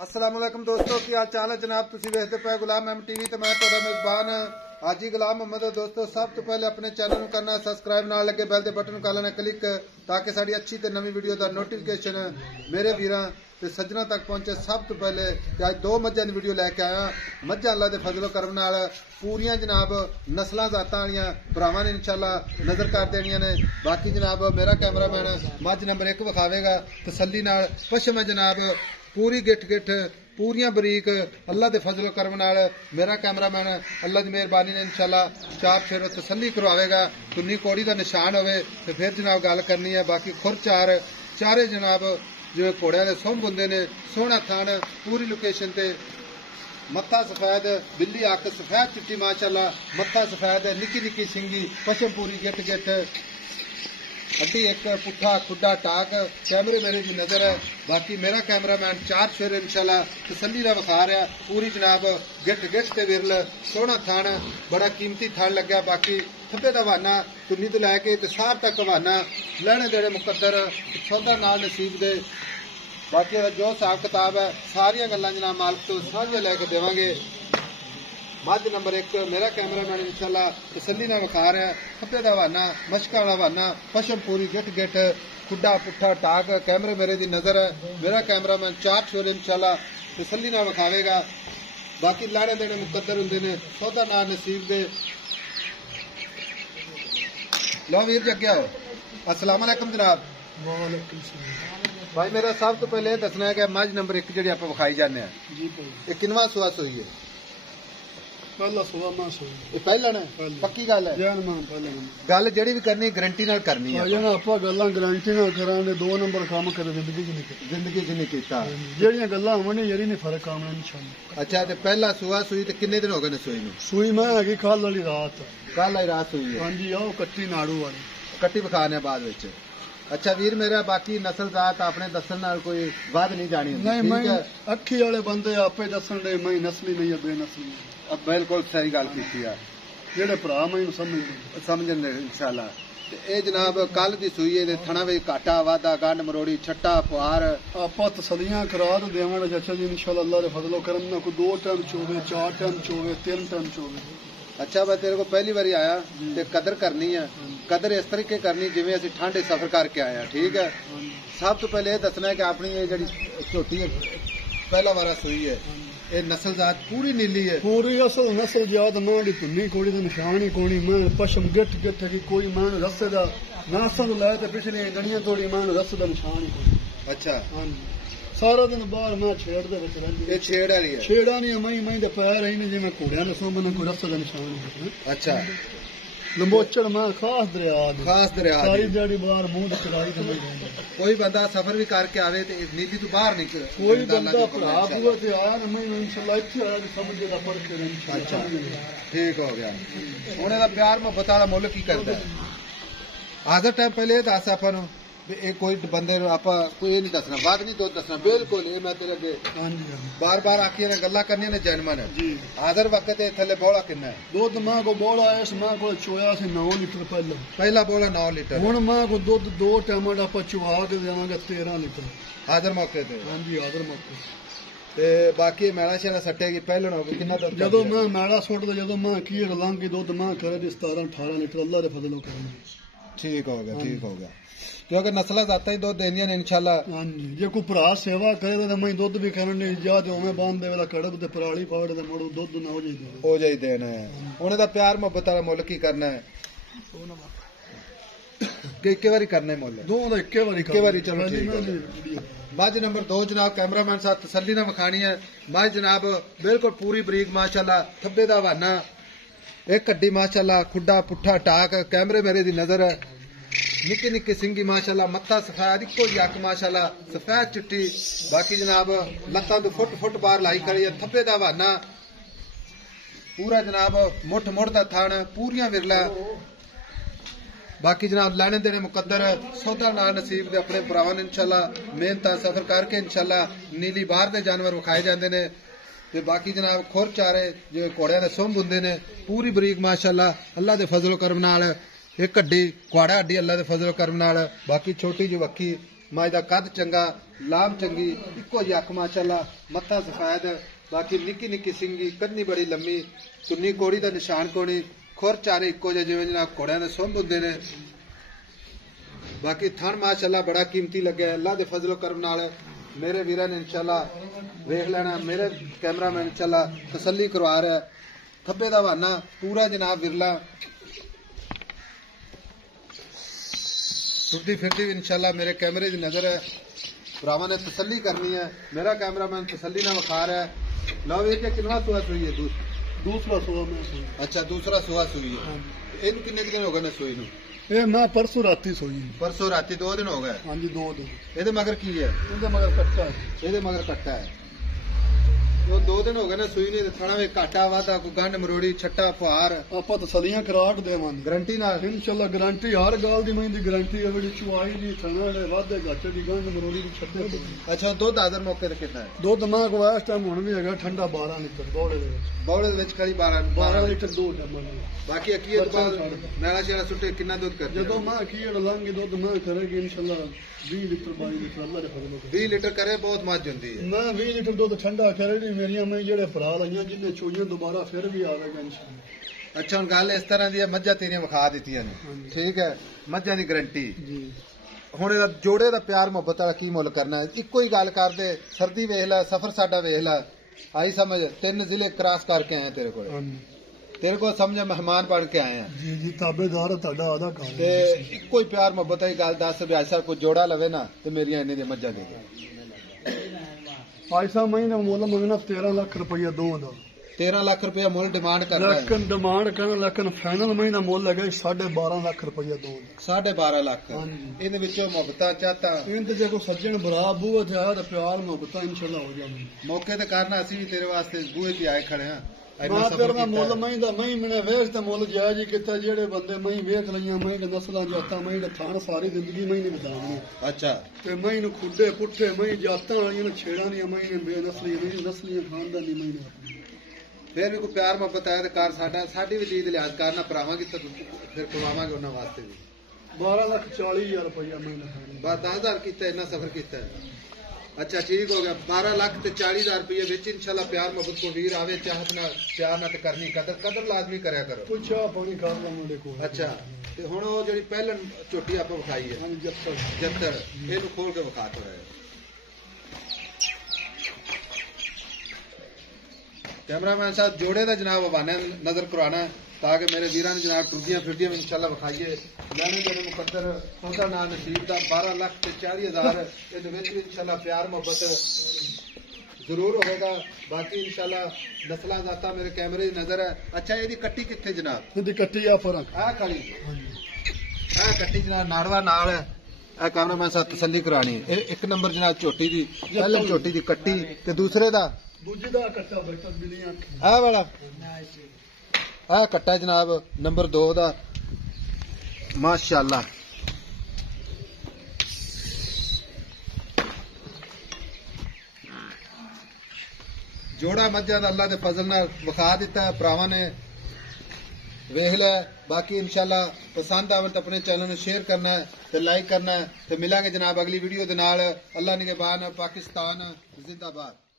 अस्सलाम वालेकुम दोस्तों की हाल चाल है जनाब तुसी वेखदे पे गुलाम एम टीवी ते मैं तुहाडा मेजबान हाजी गुलाम मोहम्मद। दोस्तों सब तो पहले अपने चैनल को करना सबसक्राइब नाल लगे बैल दे बटन कर लेना क्लिक ताकि साडी अच्छी ते नवी वीडियो दा नोटिफिकेशन मेरे वीरां ते सज्जनां तक पहुंचे। सब तो पहले अज दो मज्जां दी वीडियो लैके आया। मज्जां अल्लाह दे फजलो करम नाल पूरियां जनाब नस्लां जातां वालियां भरावां ने इंशाअल्लाह नजर कर देनियां ने। बाकी जनाब मेरा कैमरामैन मज्ज नंबर 1 विखावेगा तसल्ली नाल। पशम है जनाब पूरी गिठ गिठ पूरियां बरीक अल्लाह दे फजलो करम नाल मेरा कैमरामैन अल्लाह दी मेहरबानी ने इंशाअल्लाह चाप शेरो तसल्ली करवावेगा। तुन्नी कोड़ी दा निशान होवे ते फिर जनाब गल करनी है। बाकी खुर चारे जनाब जिवें घोड़ियां दे सुंभ हुंदे ने सोहना थान पूरी लोकेशन ते मत्था सफेद बिल्ली अक्क सफेद चिट्टी माशाअल्लाह मत्था सफेद निक्की निक्की सिंगी पशम पूरी गिठ गिठ अड्डी एक पुट्ठा खुड्डा टाक कैमरे मेरे की नजर है। बाकी मेरा कैमरामैन चार शेर इंशाल्लाह तसल्ली ना विखा रहा पूरी जनाब गिठ गिठ ते विरल सोहना थान बड़ा कीमती थान लग्या। बाकी थब्बे दा हवाना तुन्नी तो लैके ते साहब तक हवाना लैने देने मुकद्दर सौदा नाल नसीब दे। बाकी जो हिसाब किताब है सारियां गल्लां जनाब मालिक तो साझियां लैके देवांगे। मज नंबर 1 मेरा कैमरामैन इंशाल्लाह तसल्ली ना विखा रहा खब्बे दा हवाना मशका वाला हवाना पशम पूरी गिठ गिठ खुड्डा पुट्ठा टाक कैमरे मेरे दी नजर है। मेरा कैमरामैन चार छोर इंशाल्लाह तसल्ली ना विखावेगा। बाकी लाने देने मुकद्दर हुंदे ने सौदा नाल नसीब दे। लो वीर जग्या हो अस्सलाम वालेकुम जनाब। भाई मेरा सब तो पहले दसना है कि मज नंबर 1 जी आप विखाई जाने ये किनवा सुआ सोई है? पहला सुआ मां सोई पहला ने पक्की गल है गल जेड़ी भी करनी गारंटी नाल करनी है। आपां गल्लां गारंटी नाल करांगे 2 नंबर काम करे जिंदगी च नहीं कीता जेड़ियां गल्लां होवण यरी ने फर्क आना इंशाअल्लाह। अच्छा ते पहला सुआ सुई ते किन्ने दिन हो गए ने सुई नु? सुई मैं हैगी कल वाली रात सुई है। हां जी आओ कट्टी नाड़ू वाली कट्टी विखाने बाद विच। अच्छा वीर मेरा बाकी नस्ल जात अपने दसन नाल कोई वाद नहीं जानी नहीं मैं अखी वाले बंदे आपे दसन दे मैं नस्ली नहीं है बेनस्ली अब बिल्कुल सही गल की है जेड़े भरा मैं समझन इंशाअल्लाह। ए जनाब कल दी सुई है थणा वे काटा वादा गंड मरोड़ी छट्टा पुआर आपा तसलियां करा दे देवां अच्छा जी इंशाअल्लाह अल्लाह दे फजलो करम ना कोई 2 टाइम चोवे 4 टाइम चोवे 3 टाइम चोवे। अच्छा मैं तेरे को पहली बारी आया ते कदर करनी है कदर इस तरीके करनी जिवें असि ठंडे सफर करके आया ठीक है। सब तो पहले दसना है कि अपनी ये जड़ी झोटी पहला वारा सुई है ये नस्ल जात पूरी नीली है पूरी असल नस्ल जात मां दी धुन्नी कोड़ी दा निशान ही कोनी मैं पशम गिठ गिठ की कोई मां रस्से दा नासन लाए ते पिछले गणियां तोड़ी मां रस्से दा निशान ही कोनी। अच्छा हां सारा दिन बाहर मैं छेड़ दे विच रहंदी ये छेड़ वाली है छेड़ा नहीं मैं दे पैर ही नहीं जिवें घोड़ियां ने सोमन कोई रस्से दा निशान है। अच्छा लंबोचड़ मैं खास दरिया सारी जड़ी बाहर मुंह दी चढ़ाई ते कोई बंदा सफर भी करके आवे ते नीली तो बाहर निकल कोई बंदा भरा बुआ ते आया ना मैं इंशाअल्लाह इत्थे आया समझे दा फर्क है। अच्छा ठीक हो गया हुण दा प्यार मोहब्बत वाला मुल्ल की करदा है आधा टाइम पहले दस आपन ये कोई बंदे आपा कोई नहीं दसना बात नहीं दो दसना बिल्कुल ये मैं तेरे अगे बार बार आखिए ने गल्ला करनी ने जन्मन है आधर वक्त थले बोला कितना है दूध मां को बोला इस मां को चोया से 9 लीटर पहला बोला 9 लीटर हुन मां को दूध 2 टाइम आपा चुहा के देवांगे 13 लीटर आधर मौके ते। हां जी आधर मौके ते बाकी मैला शेला सट्टेगी पहले हो कितना जदों मैं मैला सुट दे जदों मां की लंघ दूध मां करे 17 18 लीटर अल्लाह दे फजलो करना ठीक हो गया क्योंकि नस्ल जाता ही दूध देंदियां ने इंशाअल्लाह। हां जी जे कोई भरा सेवा करे तो मैं दूध भी करन नहीं जा ते ओवें बांध देवेला कड़ब ते पराली फाड़ ते मोड़ दूध ना हो जाई देना है उन्हें दा प्यार मोहब्बत वाला मुल्ल की करना है कि एक बारी करना है मुल्ल दो दा एक बारी चलो ठीक है। मज नंबर 2 जनाब कैमरामैन साहब तसल्ली ना विखानी है मज जनाब बिल्कुल पूरी बरीक माशाअल्लाह थब्बे दा हवाना एक कड्डी माशाअल्लाह खुड्डा पुट्ठा टाक कैमरे मेरे दी नजर है निक्की निक्की सिंगी माशाअल्लाह मत्था सफेद इको यक माशाअल्लाह सफेद चिट्टी। बाकी जनाब लत्तां तो फुट बार लाई खड़ी है थब्बे दा हवाना पूरा जनाब मुठ दा थान पूरियां विरला। बाकी जनाब लैने देने मुकद्दर सौदा नाल नसीब दे अपने भरावां ने इंशाअल्लाह मेहनत सफर करके इंशाअल्लाह नीली बाहर दे जानवर विखाए जांदे ने ते बाकी जनाब खुर चारे जो घोड़ियां दे सुंभ हुंदे ने पूरी बरीक माशाअल्लाह अल्लाह दे फजलो करम नाल एक हड्डी कुआड़ा हड्डी अल्लाह दे फजलो करम नाल। बाकी छोटी जी वक्की मझ दा कद चंगा लाम चंगी इको जी अख माशाअल्लाह मत्था सफेद बाकी निक्की निक्की सिंगी कन्नी बड़ी लम्मी तुन्नी कोड़ी दा निशान कोनी खुर चारे इको जे जिवें जनाब घोड़ियां दे सुंभ हुंदे ने बाकी थन माशाअल्लाह बड़ा कीमती लगे अल्लाह दे फजलो करम नाल मेरे वीरां ने इंशाअल्लाह वेख लेना मेरे कैमरामैन इंशाअल्लाह तसल्ली करवा रहा है खब्बे दा बहाना पूरा जनाब विरला टुटदी फिरदी इंशाअल्लाह मेरे कैमरे की नजर है भरावां ने तसल्ली करनी है मेरा कैमरामैन तसल्ली ना विखा रहा है लो वीर जी कितना सुहा सुई है दूसरा सुआ में अच्छा दूसरा सुहा सुई है इनू किन्ने दिन हो गए ने सुई नू ये मैं परसों राती सोई परसों राती 2 दिन हो गए हाँ जी 2 दिन ਇਹਦੇ ਮਗਰ ਕੀ ਹੈ ਇਹਦੇ ਮਗਰ ਕੱਟਾ ਹੈ ਇਹਦੇ ਮਗਰ ਕੱਟਾ ਹੈ ਉਹ 2 ਦਿਨ ਹੋ ਗਏ ਨੇ ਸੂਈ ਨਹੀਂ ਥਣਾ ਵੇ ਘਾਟਾ ਵਾਦਾ ਕੋਈ ਗੰਢ ਮਰੋੜੀ ਛੱਟਾ ਫੁਹਾਰ ਆਪਾਂ ਤਸਲੀਆਂ ਕਰਾਟ ਦੇਵਾਂਗੇ ਗਰੰਟੀ ਨਾਲ ਇਨਸ਼ਾਅੱਲਾ ਗਾਰੰਟੀ ਹਰ ਗੱਲ ਦੀ ਮੈਂ ਦੀ ਗਾਰੰਟੀ ਹੈ ਜਿਹੜੀ ਚੁਆਈ ਦੀ ਥਣਾ ਦੇ ਵਾਦੇ ਘਾਟੇ ਦੀ ਗੰਢ ਮਰੋੜੀ ਦੀ ਛੱਟੇ ਅੱਛਾ ਦੁੱਧ ਆਦਰ ਮੌਕੇ ਤੇ ਕਿੰਨਾ ਹੈ ਦੁੱਧ ਮਾਂ ਕੋ ਇਸ ਟਾਈਮ ਹੁਣ ਵੀ ਹੈਗਾ ਠੰਡਾ 12 ਲੀਟਰ ਬੌਲੇ ਦੇ ਵਿੱਚ ਬੌਲੇ ਦੇ ਵਿੱਚ ਕਲੀ 12 ਲੀਟਰ ਦੁੱਧ ਹੈ ਮਾਂ ਬਾਕੀ ਅਕੀਦ ਬਾਅਦ ਮੈਲਾ ਸ਼ੇਰਾ ਸੁੱਟੇ ਕਿੰਨਾ ਦੁੱਧ ਕਰ ਜਦੋਂ ਮਾਂ ਅਕੀਦ ਲਾਂਗੇ ਦੁੱਧ ਮਾਂ ਕਰੇਗੀ ਇਨਸ਼ਾਅੱਲਾ 20 ਲੀਟਰ 22 ਲੀਟਰ ਅੱਲਾ ਦੇ ਫਜ਼ਲ 20 ਲੀਟਰ ਕਰੇ ਬਹੁਤ ਮੱਝ ਹੁੰਦੀ ਹੈ ਮੈਂ 20 ਲੀਟਰ ਦੁੱਧ ਠੰਡਾ ਕਰੇਗੀ ਮੇਰੀਆਂ ਮੈਂ ਜਿਹੜੇ ਭਰਾ ਲਾਈਆਂ ਜਿੰਨੇ ਚੋਈਆਂ ਦੁਬਾਰਾ ਫਿਰ ਵੀ ਆਵੇਗਾ ਇਨਸ਼ਾਅੱਲਾ ਅੱਛਾ ਹੁਣ ਗੱਲ ਇਸ ਤਰ੍ਹਾਂ ਦੀ ਹੈ ਮੱਝਾਂ ਤੇਰੀਆਂ ਵਿਖਾ ਦਿੱਤੀਆਂ ਨੇ ਠੀਕ ਹੈ ਮੱਝਾਂ ਦੀ ਗਰੰਟੀ ਜੀ ਹੁਣ ਇਹਦਾ ਜੋੜੇ ਦਾ ਪਿਆਰ ਮੁਹੱਬਤ ਵਾਲਾ ਕੀ ਮੁੱਲ ਕਰਨਾ ਹੈ ਇੱਕੋ ਹੀ ਗੱਲ ਕਰਦੇ ਸਰਦੀ ਵੇਖ ਲੈ ਸਫ਼ਰ ਸਾਡਾ ਵੇਖ ਲੈ ਆਈ ਸਮਝ 3 ਜ਼ਿਲ੍ਹੇ ਕ੍ਰਾਸ ਕਰਕੇ ਆਏ ਤੇਰੇ ਕੋਲ तेरे को समझ मेहमान बन के आए हैं जी जी ताबेदार ਤੁਹਾਡਾ ਆਦਾ ਕਰ ਤੇ ਇੱਕੋ ਹੀ ਪਿਆਰ ਮੁਹੱਬਤ ਦੀ ਗੱਲ ਦੱਸ ਵੀ ਐਸਾ ਕੋਈ ਜੋੜਾ ਲਵੇ ਨਾ ਤੇ ਮੇਰੀਆਂ ਇੰਨੇ ਦੀਆਂ ਮੱਝਾਂ ਦੇ ਦੇ ਐਸਾ ਮਹੀਨੇ ਮੁੱਲ ਮੰਗਣਾ 13 ਲੱਖ ਰੁਪਇਆ ਦੋਵਾਂ ਦਾ 13 ਲੱਖ ਰੁਪਇਆ ਮੁੱਲ ਡਿਮਾਂਡ ਕਰ ਰਿਹਾ ਹੈ ਲੇਕਿਨ ਡਿਮਾਂਡ ਕਰਨ ਲੇਕਿਨ ਫਾਈਨਲ ਮਹੀਨਾ ਮੁੱਲ ਹੈਗਾ 12.5 ਲੱਖ ਰੁਪਇਆ ਦੋਵਾਂ ਦਾ 12.5 ਲੱਖ ਇਹਦੇ ਵਿੱਚੋਂ ਮੁਹੱਬਤਾਂ ਚਾਹਤਾ ਇਹਦੇ ਜੇ ਕੋਈ ਸੱਜਣ ਭਰਾ ਬੂਹੇ ਤੇ ਆਇਆ ਤਾਂ ਪਿਆਰ ਮੁਹੱਬਤਾਂ ਇਨਸ਼ਾਅੱਲਾ ਹੋ ਜਾਣਗੇ ਮੌਕੇ ਤੇ ਕਰਨਾ ਅਸੀਂ ਵੀ ਤੇਰੇ ਵਾਸਤੇ ਬੂਹੇ ਤੇ ਆਏ ਖੜੇ ਹਾਂ ਮੈਂ ਤੇਰੇ ਦਾ ਮੁੱਲ ਮੈਂ ਮੈਨੇ ਵੇਖ ਤੇ ਮੁੱਲ ਜਾਇਜ਼ ਹੀ ਕੀਤਾ ਜਿਹੜੇ ਬੰਦੇ ਮੈਂ ਵੇਖ ਲਈਆਂ ਮੈਂ ਦੇ ਨਸਲਾਂ ਜਾਤਾਂ ਮੈਂ ਦੇ ਥਾਣ ਸਾਰੀ ਜ਼ਿੰਦਗੀ ਮੈਂ ਨਹੀਂ ਬਤਾਉਣੀ ਅੱਛਾ ਤੇ ਮੈਂ ਨੂੰ ਖੁੱਡੇ ਪੁੱਠੇ ਮੈਂ ਜਾਤਾਂ ਵਾਲੀਆਂ ਨੂੰ ਛੇੜਾਂ ਦੀਆਂ ਮੈਂ ਨੇ ਬੇਨਸਲੀ ਨਹੀਂ ਨਸਲੀਆਂ ਖਾਨਦਾਨੀ ਮੈਂ ਨੇ ਫਿਰ ਵੀ ਕੋਈ ਪਿਆਰ ਮੁਹੱਬਤ ਆਇਆ ਤੇ ਕਾਰ ਸਾਡੀ ਵੀ ਚੀਜ਼ ਲਿਹਾਜ਼ ਕਰਨਾ ਭਰਾਵਾਂਗੇ ਤਾਂ ਫਿਰ ਕਰਵਾਵਾਂਗੇ ਉਹਨਾਂ ਵਾਸਤੇ ਵੀ 12,40,000 ਰੁਪਇਆ ਮੈਂ ਬਸ 10,000 ਕੀਤਾ ਇੰਨਾ ਸਫਰ ਕੀਤਾ अच्छा ठीक हो गया 12 लाख ते 40,000 रुपये विच इंशाल्लाह प्यार मोहब्बत को वीर आवे चाहत ना प्यार ना ते करनी कदर लाजमी करया करो कुछ चाह पानी कर ला मुंडे को अच्छा ते हुण ओ जेडी पहलन झोटी आपा विखाई है हां 77 ਇਹਨੂੰ खोल के विखा तो रहे कैमरामैन साहब जोड़े दा जनाब हवाने नजर करवाना ताकि मेरे वीरां ने जनाब टुरदियां फिरदियां इंशाल्लाह विखाइए मैंने जेडे मुकद्दर सौदा ना नसीब दा 12 लाख ते 40,000 ਇਹਦੇ ਵਿੱਚ ਵੀ इंशाल्लाह प्यार मोहब्बत जरूर होगा बाकी इंशाल्लाह नस्लां जाता मेरे कैमरे दी नजर है अच्छा ਇਹਦੀ ਕੱਟੀ ਕਿੱਥੇ ਜਨਾਬ ਇਹਦੀ ਕੱਟੀ ਆ ਫਰਕ ਆ ਖੜੀ ਆ ਕੱਟੀ ਜਨਾਬ ਨਾੜਵਾ ਨਾਲ ਆ कैमरामैन साहब तसल्ली करानी है एक नंबर जनाब झोटी दी पहले झोटी दी कट्टी ते दूसरे दा ਦੂਜੇ ਦਾ ਕੱਟਾ ਬੈਠਾ ਬਿਲੀਆਂ ਆ ਵਾਲਾ ਆ ਕੱਟਾ ਜਨਾਬ ਨੰਬਰ 2 ਦਾ ਮਾਸ਼ਾਅੱਲਾ जोड़ा मज्जा दा अल्लाह दे फजल नाल विखा दिता है भरावां ने वेख लिया बाकी इंशाल्लाह पसंद आवे तो अपने चैनल में शेयर करना है ते लाइक करना है ते मिलांगे जनाब अगली वीडियो दे नाल अल्लाह निगहबान पाकिस्तान जिंदाबाद।